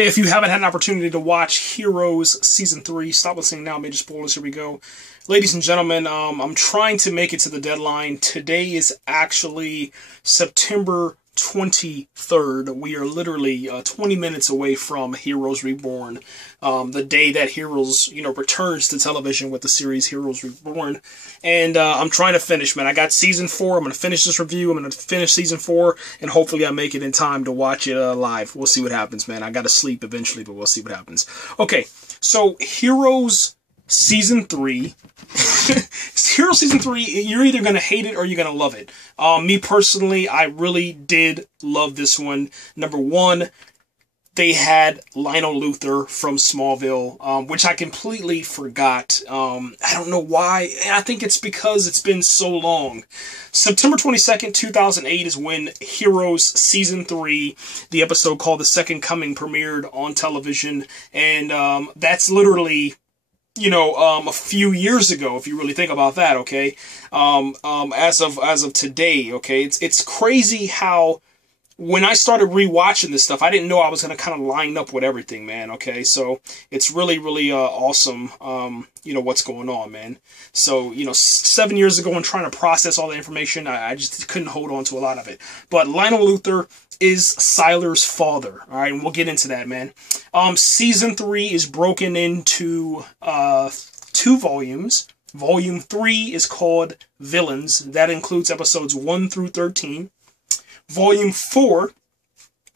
If you haven't had an opportunity to watch Heroes Season 3, stop listening now, major spoilers, here we go. Ladies and gentlemen, I'm trying to make it to the deadline. Today is actually September 23rd. We are literally 20 minutes away from Heroes Reborn. The day that Heroes, returns to television with the series Heroes Reborn. And I'm trying to finish, man. I got Season 4. I'm going to finish this review. I'm going to finish Season 4. And hopefully I make it in time to watch it live. We'll see what happens, man. I got to sleep eventually, but we'll see what happens. Okay, so Heroes Season 3. Heroes Season 3, you're either going to hate it or you're going to love it. Me personally, I really did love this one. Number one, they had Lionel Luthor from Smallville, which I completely forgot. I don't know why. I think it's because it's been so long. September 22nd, 2008 is when Heroes Season 3, the episode called The Second Coming, premiered on television. And that's literally, a few years ago, if you really think about that, okay? As of today, okay? It's crazy how when I started rewatching this stuff, I didn't know I was going to kind of line up with everything, man, okay? So it's really, really awesome, what's going on, man. So, 7 years ago and trying to process all the information, I just couldn't hold on to a lot of it. But Lionel Luthor is Sylar's father, all right? And we'll get into that, man. Season 3 is broken into 2 volumes. Volume 3 is called Villains. That includes episodes 1 through 13. Volume 4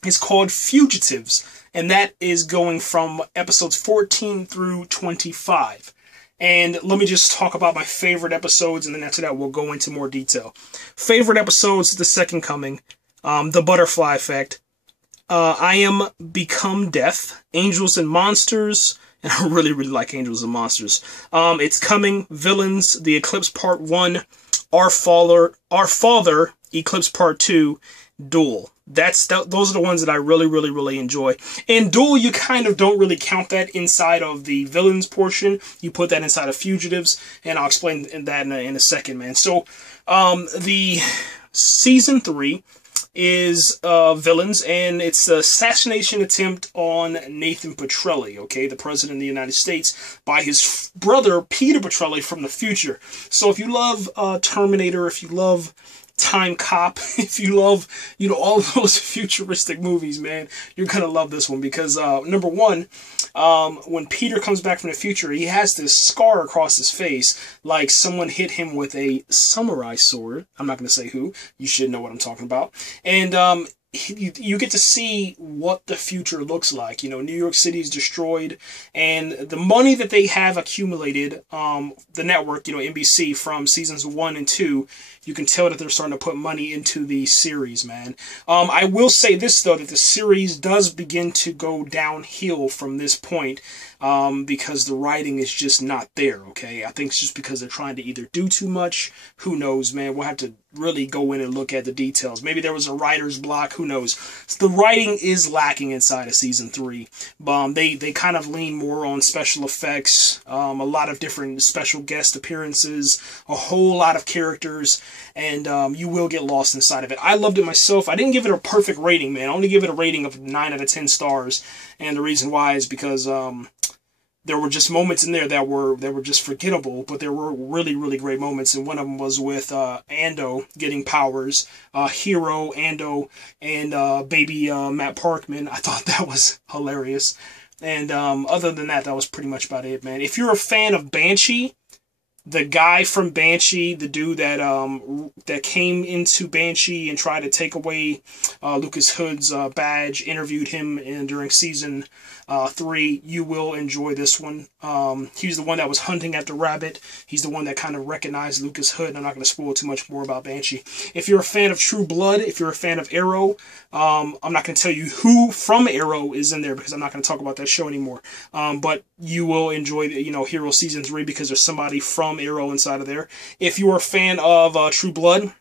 is called Fugitives, and that is going from episodes 14 through 25. And let me just talk about my favorite episodes, and then after that we'll go into more detail. Favorite episodes: The Second Coming, The Butterfly Effect, I Am Become Death, Angels and Monsters, and I really, really like Angels and Monsters. It's Coming, Villains, The Eclipse Part 1, Our Father, Eclipse Part 2, Duel. Those are the ones that I really, really, really enjoy. And Duel, you kind of don't really count that inside of the villains portion. You put that inside of Fugitives, and I'll explain that in a second, man. So, the Season 3 is Villains, and it's an assassination attempt on Nathan Petrelli, okay, the President of the United States, by his brother, Peter Petrelli, from the future. So if you love Terminator, if you love Time Cop, if you love, all of those futuristic movies, man, you're gonna love this one because, number one, when Peter comes back from the future, he has this scar across his face, like someone hit him with a samurai sword. I'm not gonna say who. You should know what I'm talking about. And, you get to see what the future looks like. New York City is destroyed, and the money that they have accumulated, the network, NBC, from seasons 1 and 2, you can tell that they're starting to put money into the series, man. I will say this, though, that the series does begin to go downhill from this point, because the writing is just not there, okay? I think it's just because they're trying to either do too much. Who knows, man? We'll have to really go in and look at the details. Maybe there was a writer's block. Who knows? So the writing is lacking inside of Season 3. They kind of lean more on special effects, a lot of different special guest appearances, a whole lot of characters, and you will get lost inside of it. I loved it myself. I didn't give it a perfect rating, man. I only give it a rating of 9 out of 10 stars, and the reason why is because there were just moments in there that were just forgettable, but there were really, really great moments, and one of them was with Ando getting powers, Hiro, Ando, and baby Matt Parkman. I thought that was hilarious, and other than that, that was pretty much about it, man. If you're a fan of Banshee, the guy from Banshee, the dude that came into Banshee and tried to take away Lucas Hood's badge, interviewed him during season 3. You will enjoy this one. He's the one that was hunting at the rabbit. He's the one that kind of recognized Lucas Hood. I'm not going to spoil too much more about Banshee. If you're a fan of True Blood, if you're a fan of Arrow, I'm not going to tell you who from Arrow is in there because I'm not going to talk about that show anymore. But you will enjoy, Hero Season 3 because there's somebody from Arrow inside of there. If you're a fan of True Blood,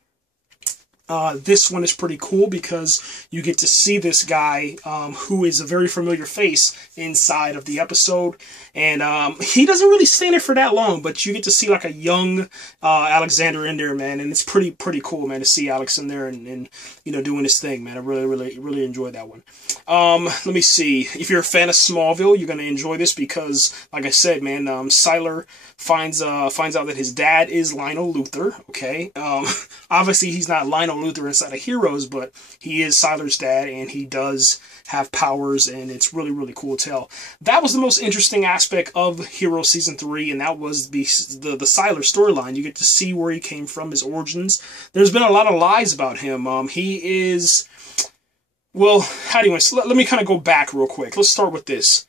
this one is pretty cool because you get to see this guy who is a very familiar face inside of the episode, and he doesn't really stay in there for that long, but you get to see like a young Alexander in there, man, and it's pretty cool, man, to see Alex in there and doing his thing, man. I really enjoyed that one. Let me see. If you're a fan of Smallville, you're gonna enjoy this because, like I said, man, Sylar finds out that his dad is Lionel Luthor. Okay, obviously he's not Lionel Luthor inside of Heroes, but he is Sylar's dad, and he does have powers, and it's really, really cool to tell. That was the most interesting aspect of Hero Season 3, and that was the Sylar storyline. You get to see where he came from, his origins. There's been a lot of lies about him. He is... Well, how do you want to... Let me kind of go back real quick. Let's start with this.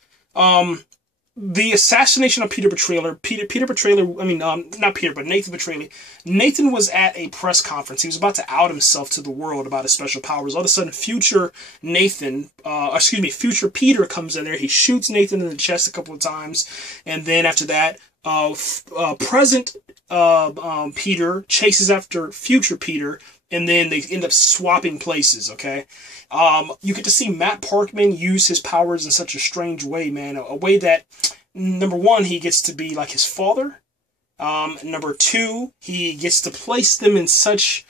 The assassination of Peter Petrelli, I mean, not Peter, but Nathan Petrelli. Nathan was at a press conference. He was about to out himself to the world about his special powers. All of a sudden, future Peter comes in there. He shoots Nathan in the chest a couple of times. And then after that, present Peter chases after future Peter. And then they end up swapping places, okay? You get to see Matt Parkman use his powers in such a strange way, man. A way that, number one, he gets to be like his father. Number two, he gets to place them in such,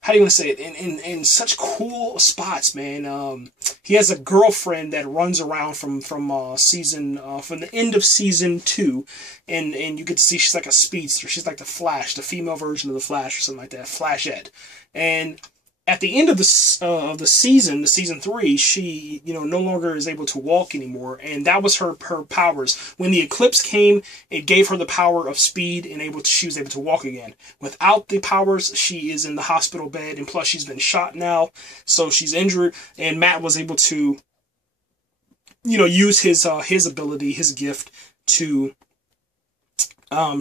how do you want to say it? In such cool spots, man. He has a girlfriend that runs around from the end of season 2, and you get to see she's like a speedster. She's like the Flash, the female version of the Flash or something like that, Flashette. And at the end of the season 3, she, no longer is able to walk anymore, and that was her powers. When the eclipse came, it gave her the power of speed, and she was able to walk again. Without the powers, she is in the hospital bed, and plus she's been shot now, so she's injured. And Matt was able to, use his ability, his gift to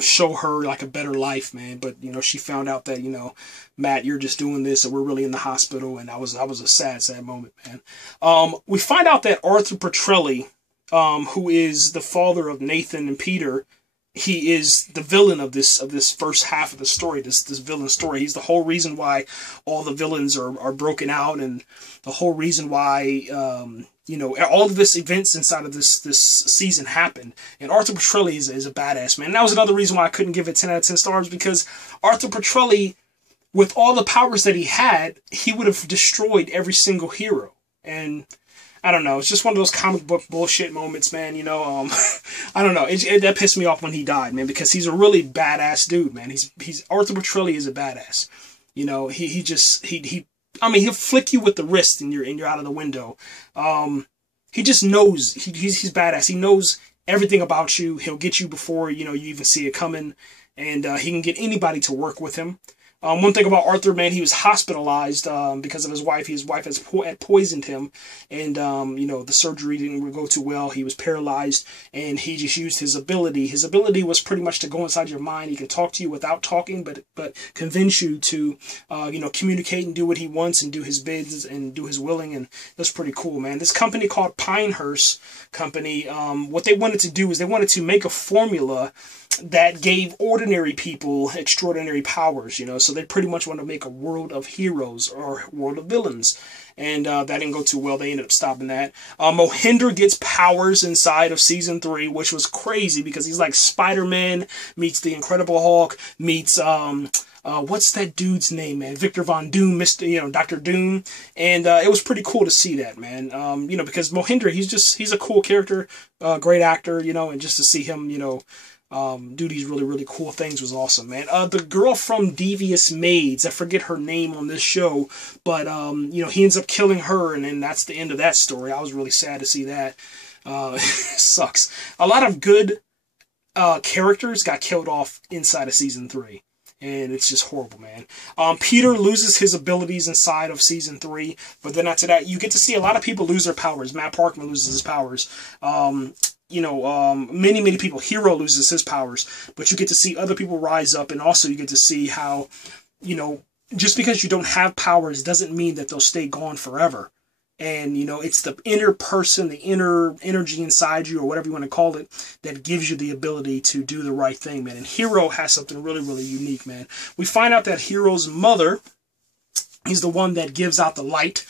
show her like a better life, man. But she found out that Matt, you're just doing this, and we're really in the hospital, and that was a sad moment, man. We find out that Arthur Petrelli, who is the father of Nathan and Peter, he is the villain of this first half of the story, this villain story. He's the whole reason why all the villains are broken out, and the whole reason why all of this events inside of this season happened. And Arthur Petrelli is a badass, man. And that was another reason why I couldn't give it 10 out of 10 stars, because Arthur Petrelli, with all the powers that he had, he would have destroyed every single hero. And I don't know, it's just one of those comic book bullshit moments, man. I don't know, that pissed me off when he died, man, because he's a really badass dude, man. He's Arthur Petrelli is a badass. He'll flick you with the wrist and you're out of the window. He just knows, he's badass. He knows everything about you. He'll get you before, you even see it coming. And he can get anybody to work with him. One thing about Arthur, man, he was hospitalized because of his wife. His wife had poisoned him, and the surgery didn't go too well. He was paralyzed, and he just used his ability. His ability was pretty much to go inside your mind. He can talk to you without talking, but convince you to communicate and do what he wants and do his bids and do his willing, and that's pretty cool, man. This company called Pinehurst Company, what they wanted to do is they wanted to make a formula that gave ordinary people extraordinary powers, so they pretty much want to make a world of heroes or world of villains, and that didn't go too well. They ended up stopping that. Mohinder gets powers inside of season 3, which was crazy because he's like Spider-Man meets the Incredible Hulk meets what's that dude's name, man? Victor Von Doom, Dr. Doom. And it was pretty cool to see that, man. Because Mohinder, he's a cool character, great actor, and just to see him, do these really, really cool things was awesome, man. The girl from Devious Maids, I forget her name on this show, but, he ends up killing her, and then that's the end of that story. I was really sad to see that. Sucks. A lot of good characters got killed off inside of season 3. And it's just horrible, man. Peter loses his abilities inside of season 3, but then after that, you get to see a lot of people lose their powers. Matt Parkman loses his powers. Many people. Hiro loses his powers, but you get to see other people rise up, and also you get to see how, just because you don't have powers doesn't mean that they'll stay gone forever. And, it's the inner person, the inner energy inside you, or whatever you want to call it, that gives you the ability to do the right thing, man. And Hiro has something really, really unique, man. We find out that Hiro's mother is the one that gives out the light.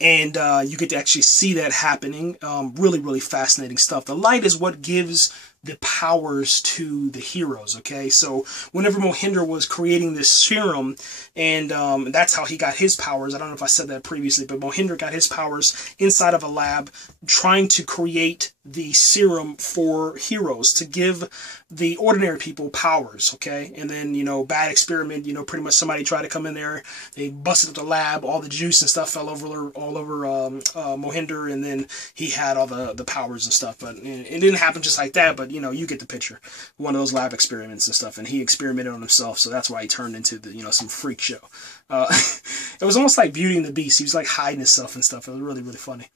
And you get to actually see that happening. Really, really fascinating stuff. The light is what gives the powers to the heroes, okay? So whenever Mohinder was creating this serum, and that's how he got his powers. I don't know if I said that previously, but Mohinder got his powers inside of a lab trying to create the serum for heroes to give the ordinary people powers, okay? And then, you know, bad experiment, you know, pretty much somebody tried to come in there, they busted up the lab, all the juice and stuff fell over all over Mohinder, and then he had all the powers and stuff. But it didn't happen just like that, but, you know, you get the picture. One of those lab experiments and stuff, and he experimented on himself, so that's why he turned into, the, you know, some freak show. It was almost like Beauty and the Beast. He was like hiding himself and stuff. It was really, really funny.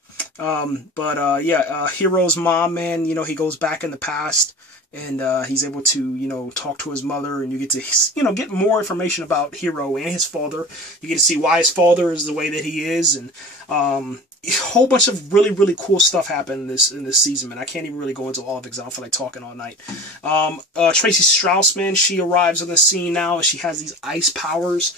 Hiro's mom, man, you know, he goes back in the past, and he's able to, you know, talk to his mother, and you get to, you know, get more information about Hiro and his father. You get to see why his father is the way that he is, and a whole bunch of really, really cool stuff happened in this season, man. I can't even really go into all of it because I don't feel like talking all night. Tracy Strauss, man, she arrives on the scene now, and she has these ice powers.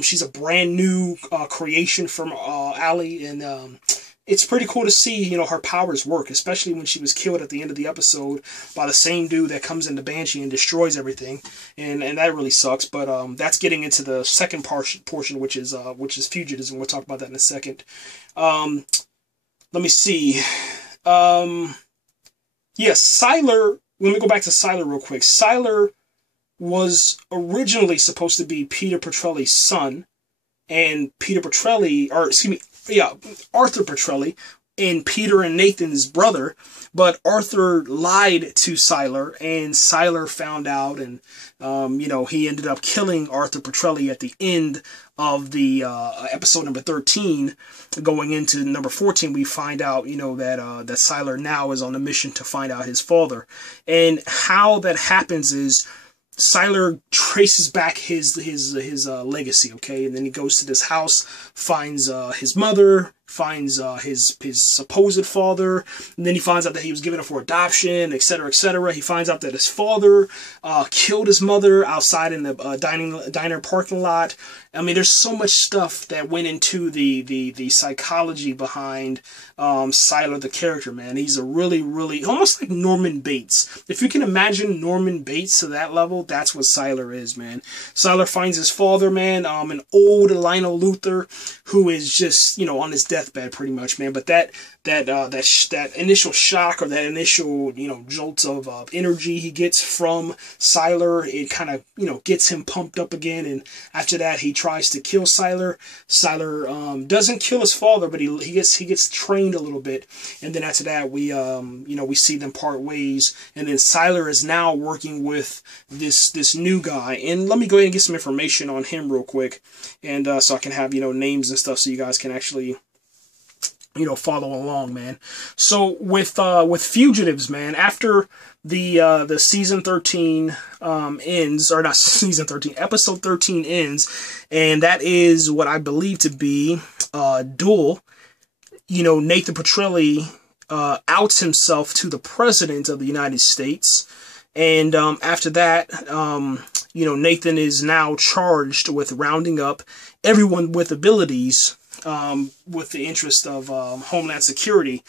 She's a brand new creation from Ali, and it's pretty cool to see, you know, her powers work, especially when she was killed at the end of the episode by the same dude that comes into Banshee and destroys everything, and that really sucks. But that's getting into the second portion, which is Fugitives, and we'll talk about that in a second. Let me see. Yes, Sylar. Let me go back to Sylar real quick. Sylar was originally supposed to be Peter Petrelli's son, and Peter Petrelli, or excuse me, yeah, Arthur Petrelli, and Peter and Nathan's brother, but Arthur lied to Sylar, and Sylar found out, and you know, he ended up killing Arthur Petrelli at the end of the episode number 13. Going into number 14, we find out, you know, that that Sylar now is on a mission to find out his father, and how that happens is Sylar traces back his legacy, okay, and then he goes to this house, finds his mother, finds his supposed father, and then he finds out that he was given up for adoption, etc., etc. He finds out that his father killed his mother outside in the diner parking lot. I mean, there's so much stuff that went into the psychology behind Sylar, the character, man. He's a really, really, almost like Norman Bates. If you can imagine Norman Bates to that level, that's what Sylar is, man. Sylar finds his father, man, an old Lionel Luthor, who is just, you know, on his deathbed pretty much, man. But that initial shock, or that initial, you know, jolt of energy he gets from Sylar, it kind of, you know, gets him pumped up again. And after that, he tries to kill Sylar. Sylar doesn't kill his father, but he gets trained a little bit. And then after that, we you know, we see them part ways. And then Sylar is now working with this new guy. And let me go ahead and get some information on him real quick, and so I can have, you know, names and stuff, so you guys can actually, you know, follow along, man. So with Fugitives, man, after the season 13 ends, or not season 13, episode 13 ends, and that is what I believe to be Duel. You know, Nathan Petrelli outs himself to the President of the United States, and after that, you know, Nathan is now charged with rounding up everyone with abilities, with the interest of Homeland Security.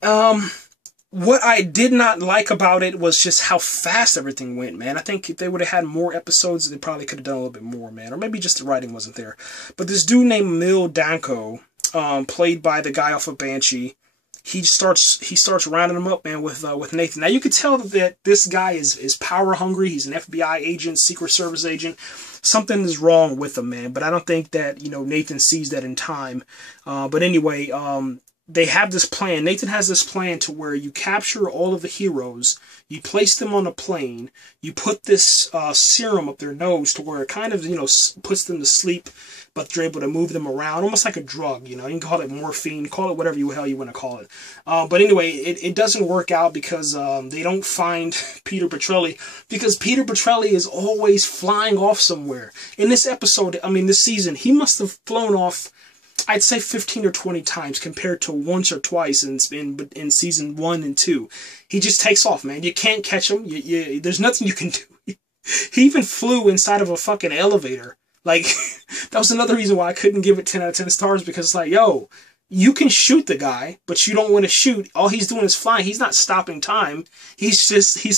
What I did not like about it was just how fast everything went, man. I think if they would have had more episodes, they probably could have done a little bit more, man. Or maybe just the writing wasn't there. But this dude named Mil Danko, played by the guy off of Banshee, he starts rounding him up, man, with Nathan. Now you could tell that this guy is power hungry. He's an FBI agent, Secret Service agent. Something is wrong with him, man. But I don't think that, you know, Nathan sees that in time. But anyway, they have this plan. Nathan has this plan to where you capture all of the heroes, you place them on a plane, you put this serum up their nose to where it kind of, you know, puts them to sleep, but you're able to move them around, almost like a drug, you know. You can call it morphine, call it whatever the hell you want to call it. But anyway, it doesn't work out because they don't find Peter Petrelli, because Peter Petrelli is always flying off somewhere. In this episode, I mean, this season, he must have flown off, I'd say 15 or 20 times compared to once or twice in season 1 and 2. He just takes off, man. You can't catch him. There's nothing you can do. He even flew inside of a fucking elevator. Like, that was another reason why I couldn't give it 10 out of 10 stars, because it's like, yo, you can shoot the guy, but you don't want to shoot. All he's doing is flying. He's not stopping time. He's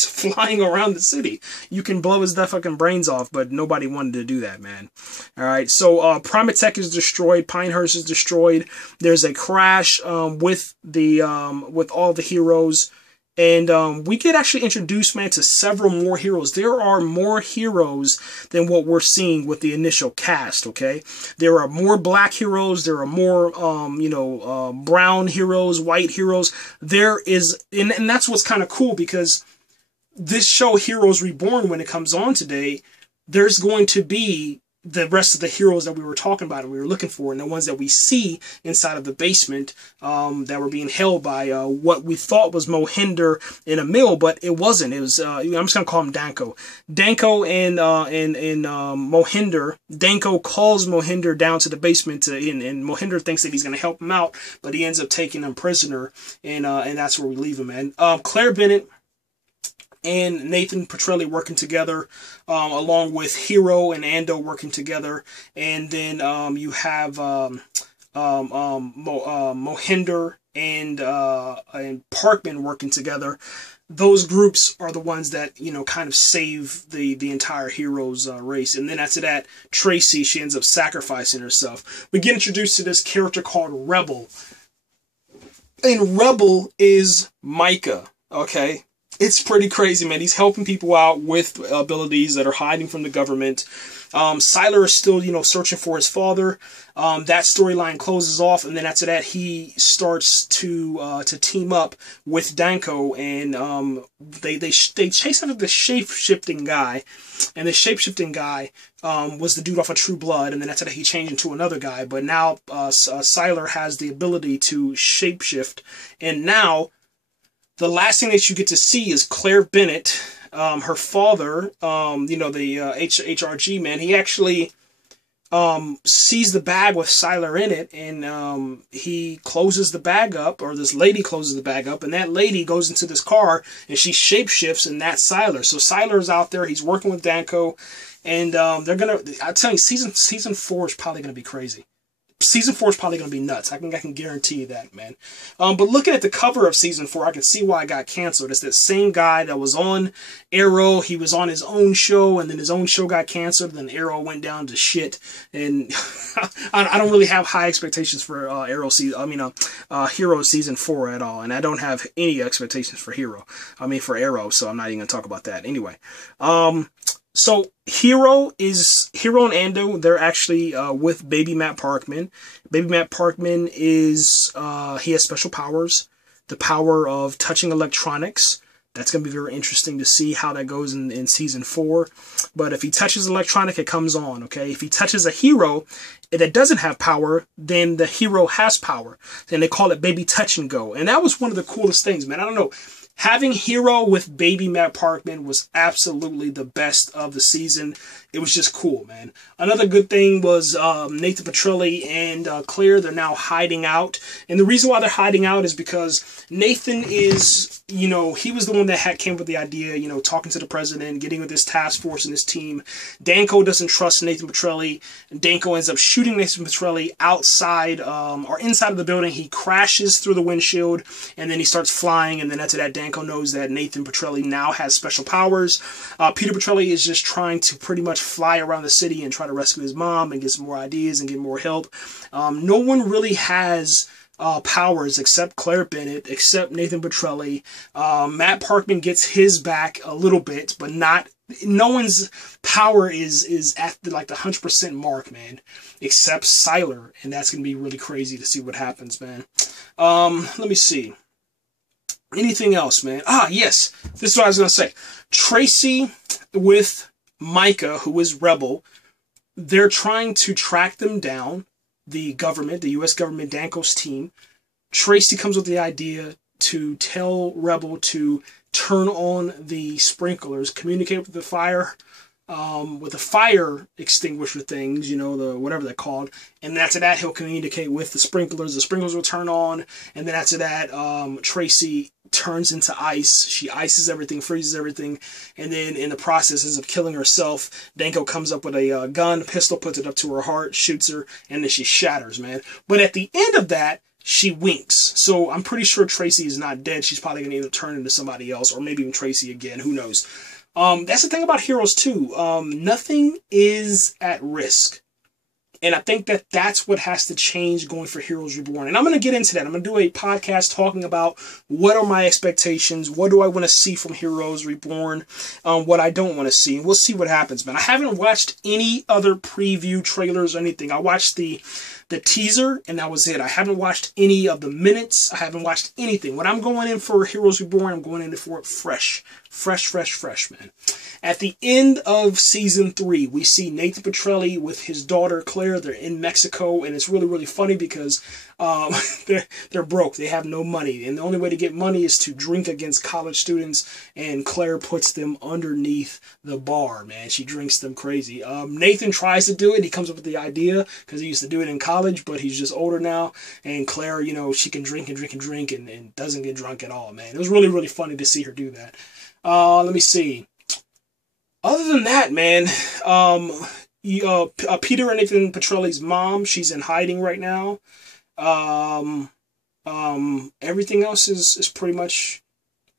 flying around the city. You can blow his fucking brains off, but nobody wanted to do that, man. All right, so Primatech is destroyed. Pinehurst is destroyed. There's a crash with all the heroes. And we get actually introduced, man, to several more heroes. There are more heroes than what we're seeing with the initial cast, okay? There are more black heroes. There are more, brown heroes, white heroes. There is, and that's what's kind of cool, because this show, Heroes Reborn, when it comes on today, there's going to be the rest of the heroes that we were talking about and we were looking for, and the ones that we see inside of the basement that were being held by what we thought was Mohinder in a mill, but it wasn't. It was I'm just gonna call him Danko. Danko and Mohinder. Danko calls Mohinder down to the basement, and Mohinder thinks that he's gonna help him out, but he ends up taking him prisoner, and that's where we leave him. Man, Claire Bennet and Nathan Petrelli working together, along with Hiro and Ando working together, and then you have Mohinder and Parkman working together. Those groups are the ones that, kind of save the entire Heroes race. And then after that, Tracy, she ends up sacrificing herself. We get introduced to this character called Rebel, and Rebel is Micah. Okay. It's pretty crazy, man. He's helping people out with abilities that are hiding from the government. Sylar is still, searching for his father. That storyline closes off, and then after that, he starts to team up with Danko, and they chase after the shape-shifting guy, and the shape-shifting guy was the dude off of True Blood, and then after that, he changed into another guy. But now Sylar has the ability to shape-shift, and now the last thing that you get to see is Claire Bennet, her father, the HRG man. He actually sees the bag with Sylar in it, and he closes the bag up, or this lady closes the bag up, and that lady goes into this car, and she shapeshifts, and that's Sylar. So Sylar's out there. He's working with Danko, and they're gonna. I tell you, season 4 is probably gonna be crazy. Season 4 is probably going to be nuts. I can guarantee you that, man. But looking at the cover of Season 4, I can see why it got canceled. It's that same guy that was on Arrow. He was on his own show, and then his own show got canceled, and then Arrow went down to shit. And I don't really have high expectations for Hero Season 4 at all. And I don't have any expectations for for Arrow, so I'm not even going to talk about that. Anyway, so Hiro and Ando, they're actually with Baby Matt Parkman. Baby Matt Parkman is, he has special powers. The power of touching electronics. That's going to be very interesting to see how that goes in Season 4. But if he touches electronic, it comes on, okay? If he touches a hero that doesn't have power, then the hero has power. And they call it Baby Touch and Go. And that was one of the coolest things, man. I don't know. Having Hiro with Baby Matt Parkman was absolutely the best of the season. It was just cool, man. Another good thing was Nathan Petrelli and Claire, they're now hiding out. And the reason why they're hiding out is because Nathan is, he was the one that came up with the idea, talking to the president, getting with this task force and this team. Danko doesn't trust Nathan Petrelli. Danko ends up shooting Nathan Petrelli outside or inside of the building. He crashes through the windshield, and then he starts flying, and then after that, Danko knows that Nathan Petrelli now has special powers. Peter Petrelli is just trying to pretty much fly around the city and try to rescue his mom and get some more ideas and get more help. No one really has powers except Claire Bennet, except Nathan Petrelli. Matt Parkman gets his back a little bit, but not. No one's power is at the 100% mark, man, except Sylar, and that's gonna be really crazy to see what happens, man. Let me see. Anything else, man? Yes. This is what I was going to say. Tracy with Micah, who is Rebel, they're trying to track them down. The government, the U.S. government, Danko's team. Tracy comes with the idea to tell Rebel to turn on the sprinklers, communicate with the fire extinguisher things, the whatever they're called, and after that he'll communicate with the sprinklers will turn on, and then after that Tracy turns into ice. She ices everything, freezes everything, and then in the processes of killing herself, Danko comes up with a pistol, puts it up to her heart, shoots her, and then she shatters, man. But at the end of that, she winks. So I'm pretty sure Tracy is not dead. She's probably going to either turn into somebody else or maybe even Tracy again. Who knows? That's the thing about Heroes too. Nothing is at risk. And I think that that's what has to change going for Heroes Reborn. And I'm going to get into that. I'm going to do a podcast talking about what are my expectations, what do I want to see from Heroes Reborn, what I don't want to see. And we'll see what happens, man. I haven't watched any other preview trailers or anything. I watched the teaser, and that was it. I haven't watched any of the minutes. I haven't watched anything. When I'm going in for Heroes Reborn, I'm going in for it fresh. Fresh, man. At the end of season 3, we see Nathan Petrelli with his daughter Claire. They're in Mexico, and it's really, really funny because they're broke. They have no money, and the only way to get money is to drink against college students, and Claire puts them underneath the bar, man. She drinks them crazy. Nathan tries to do it. He comes up with the idea because he used to do it in college, but he's just older now, and Claire, you know, she can drink and doesn't get drunk at all, man. It was really, really funny to see her do that. Let me see. Other than that, man, Peter and Nathan Petrelli's mom, she's in hiding right now. Everything else is pretty much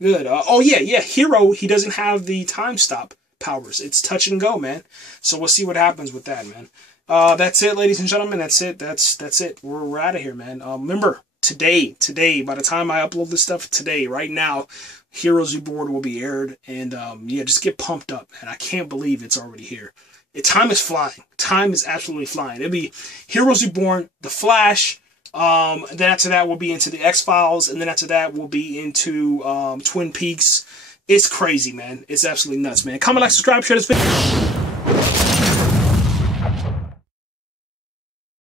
good. Oh yeah, Hiro, he doesn't have the time stop powers. It's touch and go, man. So we'll see what happens with that, man. That's it, ladies and gentlemen. That's it. That's it. We're out of here, man. Remember, today, by the time I upload this stuff today, right now, Heroes Reborn will be aired, and yeah, just get pumped up, man. I can't believe it's already here. Time is flying. Time is absolutely flying. It'll be Heroes Reborn, The Flash, then after that we'll be into the X-Files, and then after that we'll be into Twin Peaks. It's crazy, man. It's absolutely nuts, man. Comment, like, subscribe, share this video.